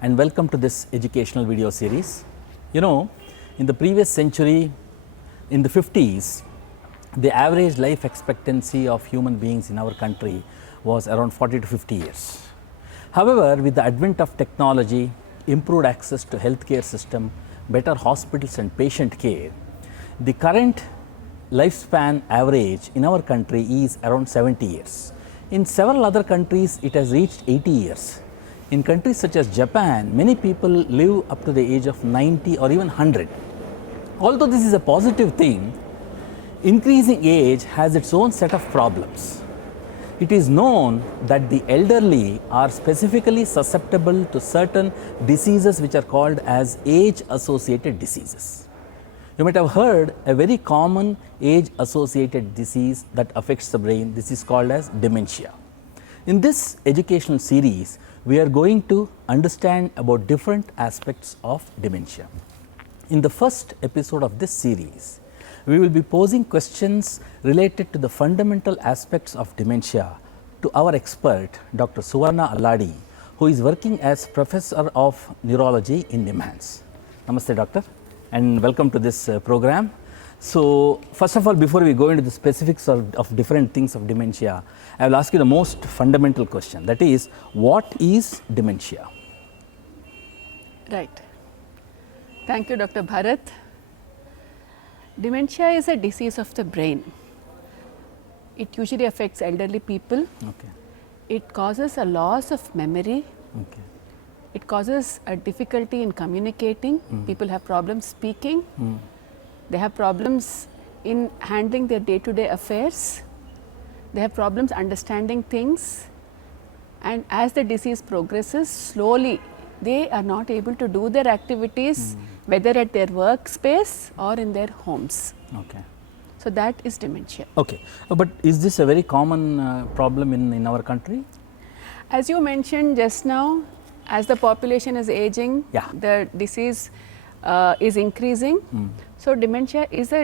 and welcome to this educational video series. You know, in the previous century, in the 50s, the average life expectancy of human beings in our country was around 40 to 50 years. However, with the advent of technology, improved access to healthcare system, better hospitals and patient care, the current lifespan average in our country is around 70 years. In several other countries, it has reached 80 years. In countries such as Japan, many people live up to the age of 90 or even 100. Although this is a positive thing, increasing age has its own set of problems. It is known that the elderly are specifically susceptible to certain diseases which are called as age-associated diseases. You might have heard a very common age-associated disease that affects the brain. This is called as dementia. In this educational series, we are going to understand about different aspects of dementia. In the first episode of this series, we will be posing questions related to the fundamental aspects of dementia to our expert, Dr. Suvarna Alladi, who is working as Professor of Neurology in NIMHANS. Namaste, Doctor, and welcome to this program. So, first of all, before we go into the specifics of different things of dementia, I will ask you the most fundamental question, that is, what is dementia? Right. Thank you, Dr. Bharat. Dementia is a disease of the brain. It usually affects elderly people. Okay. It causes a loss of memory. Okay. It causes a difficulty in communicating. People have problems speaking. They have problems in handling their day-to-day affairs. They have problems understanding things. And as the disease progresses, slowly they are not able to do their activities, whether at their workspace or in their homes. Okay. So that is dementia. Okay. But is this a very common problem in our country? As you mentioned just now, as the population is aging, the disease is increasing. So dementia is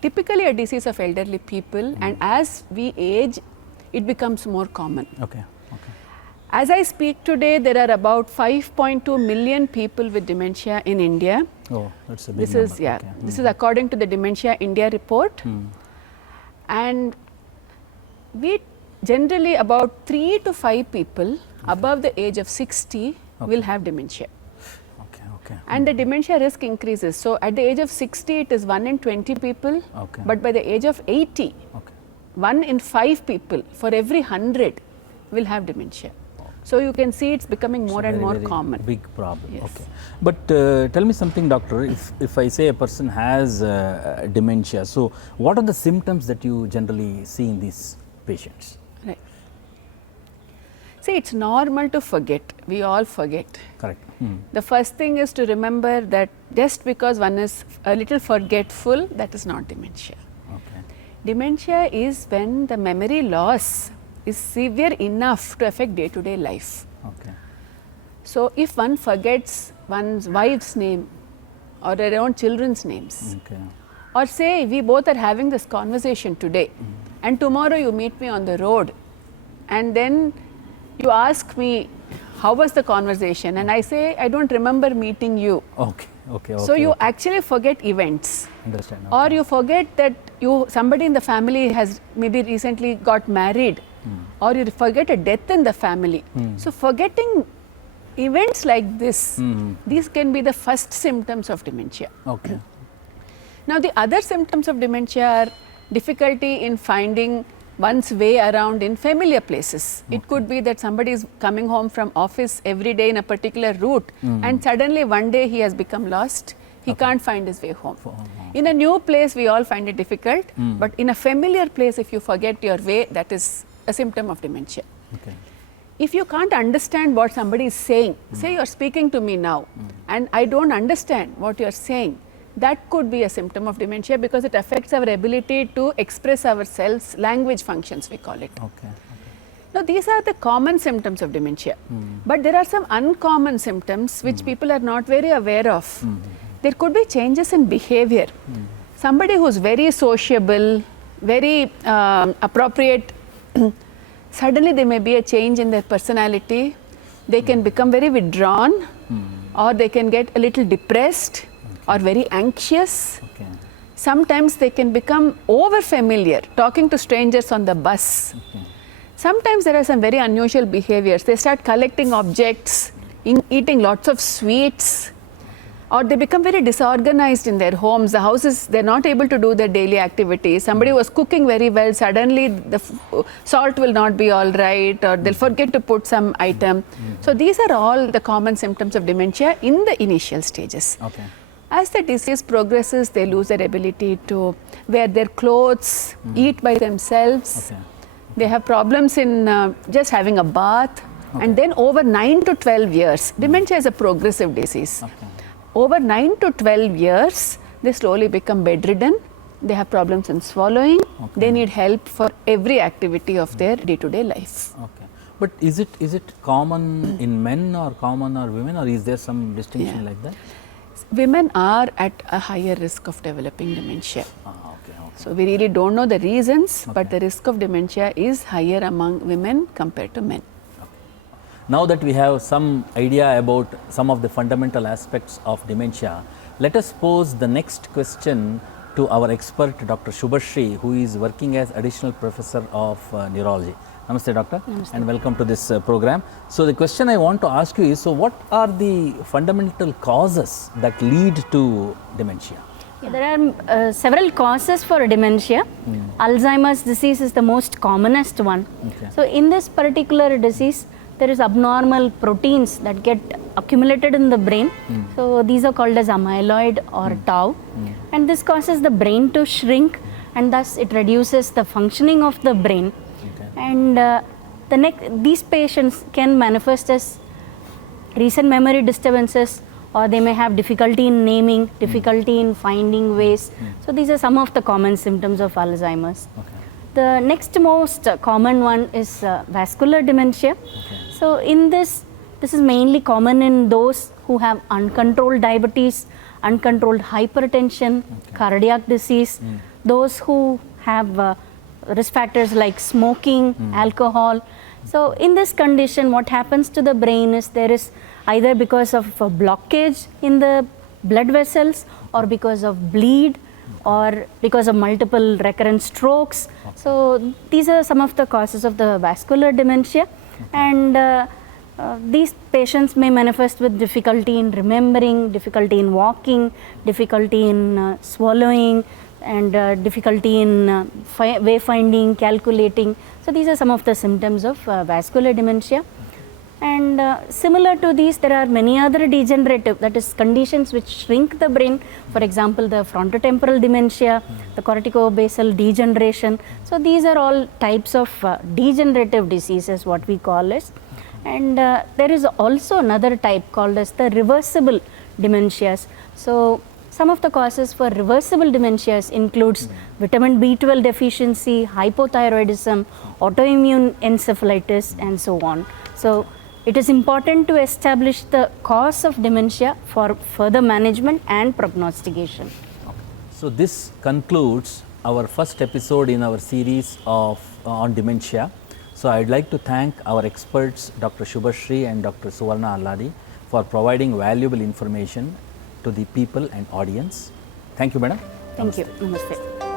typically a disease of elderly people, and as we age, it becomes more common. Okay. As I speak today, there are about 5.2 million people with dementia in India. Oh, that's a big This number. is Okay. This is according to the Dementia India report, and we generally about 3 to 5 people above the age of 60 will have dementia. Okay. And the dementia risk increases. So at the age of 60, it is 1 in 20 people, but by the age of 80, 1 in 5 people for every 100 will have dementia. So you can see it's becoming more and more common. Big problem. Yes. Okay. But tell me something, doctor. If I say a person has dementia, so what are the symptoms that you generally see in these patients? Right. See, it's normal to forget. We all forget. Correct. The first thing is to remember that just because one is a little forgetful, that is not dementia. Okay. Dementia is when the memory loss is severe enough to affect day-to-day life. Okay. So if one forgets one's wife's name or their own children's names, Okay. or say we both are having this conversation today, and tomorrow you meet me on the road, and then you ask me, how was the conversation? And I say, I don't remember meeting you. Okay. So you actually forget events. Understand. Or you forget that somebody in the family has maybe recently got married, or you forget a death in the family. So forgetting events like this, these can be the first symptoms of dementia. Okay. Now the other symptoms of dementia are difficulty in finding one's way around in familiar places. It could be that somebody is coming home from office every day in a particular route, and suddenly one day he has become lost. He can't find his way home. In a new place, we all find it difficult, but in a familiar place, if you forget your way, that is a symptom of dementia. Okay. If you can't understand what somebody is saying, say you're speaking to me now, and I don't understand what you're saying, that could be a symptom of dementia because it affects our ability to express ourselves, language functions we call it. Okay. Now these are the common symptoms of dementia, but there are some uncommon symptoms which people are not very aware of. There could be changes in behavior. Somebody who's very sociable, very appropriate, suddenly there may be a change in their personality. They can become very withdrawn or they can get a little depressed or very anxious. Okay. Sometimes they can become over familiar, talking to strangers on the bus. Okay. Sometimes there are some very unusual behaviors. They start collecting objects, eating lots of sweets, or they become very disorganized in their homes. The houses, they're not able to do their daily activities. Somebody was cooking very well, suddenly the salt will not be all right, or they'll forget to put some item. So these are all the common symptoms of dementia in the initial stages. Okay. As the disease progresses, they lose their ability to wear their clothes, eat by themselves. Okay. They have problems in just having a bath. And then over 9 to 12 years, dementia is a progressive disease. Okay. Over 9 to 12 years, they slowly become bedridden. They have problems in swallowing. Okay. They need help for every activity of their day-to-day life. Okay. But is it common in men or common or women, or is there some distinction Yeah. like that? Women are at a higher risk of developing dementia. Okay. So we really don't know the reasons, but Okay. the risk of dementia is higher among women compared to men. Now that we have some idea about some of the fundamental aspects of dementia, let us pose the next question to our expert, Dr. Shubhashree, who is working as additional professor of neurology. Namaste, doctor, and welcome to this program. So the question I want to ask you is, so what are the fundamental causes that lead to dementia? There are several causes for dementia. Alzheimer's disease is the most commonest one. Okay. So in this particular disease, there is abnormal proteins that get accumulated in the brain. So these are called as amyloid or tau. And this causes the brain to shrink, and thus it reduces the functioning of the brain. Okay. And these patients can manifest as recent memory disturbances, or they may have difficulty in naming, difficulty in finding ways. So these are some of the common symptoms of Alzheimer's. Okay. The next most common one is vascular dementia. Okay. So in this is mainly common in those who have uncontrolled diabetes, uncontrolled hypertension, cardiac disease, those who have risk factors like smoking, alcohol. So in this condition, what happens to the brain is there is either because of a blockage in the blood vessels, or because of bleed, or because of multiple recurrent strokes. So these are some of the causes of the vascular dementia. And these patients may manifest with difficulty in remembering, difficulty in walking, difficulty in swallowing, and difficulty in wayfinding, calculating. So these are some of the symptoms of vascular dementia. And similar to these, there are many other degenerative, that is conditions which shrink the brain. For example, the frontotemporal dementia, the corticobasal degeneration. So these are all types of degenerative diseases, what we call as. And there is also another type called as the reversible dementias. So some of the causes for reversible dementias includes vitamin B12 deficiency, hypothyroidism, autoimmune encephalitis, and so on. So it is important to establish the cause of dementia for further management and prognostication. So this concludes our first episode in our series of on dementia. So I'd like to thank our experts, Dr. Shubhashree and Dr. Suvarna Alladi, for providing valuable information to the people and audience. Thank you, madam. Thank you. Namaste.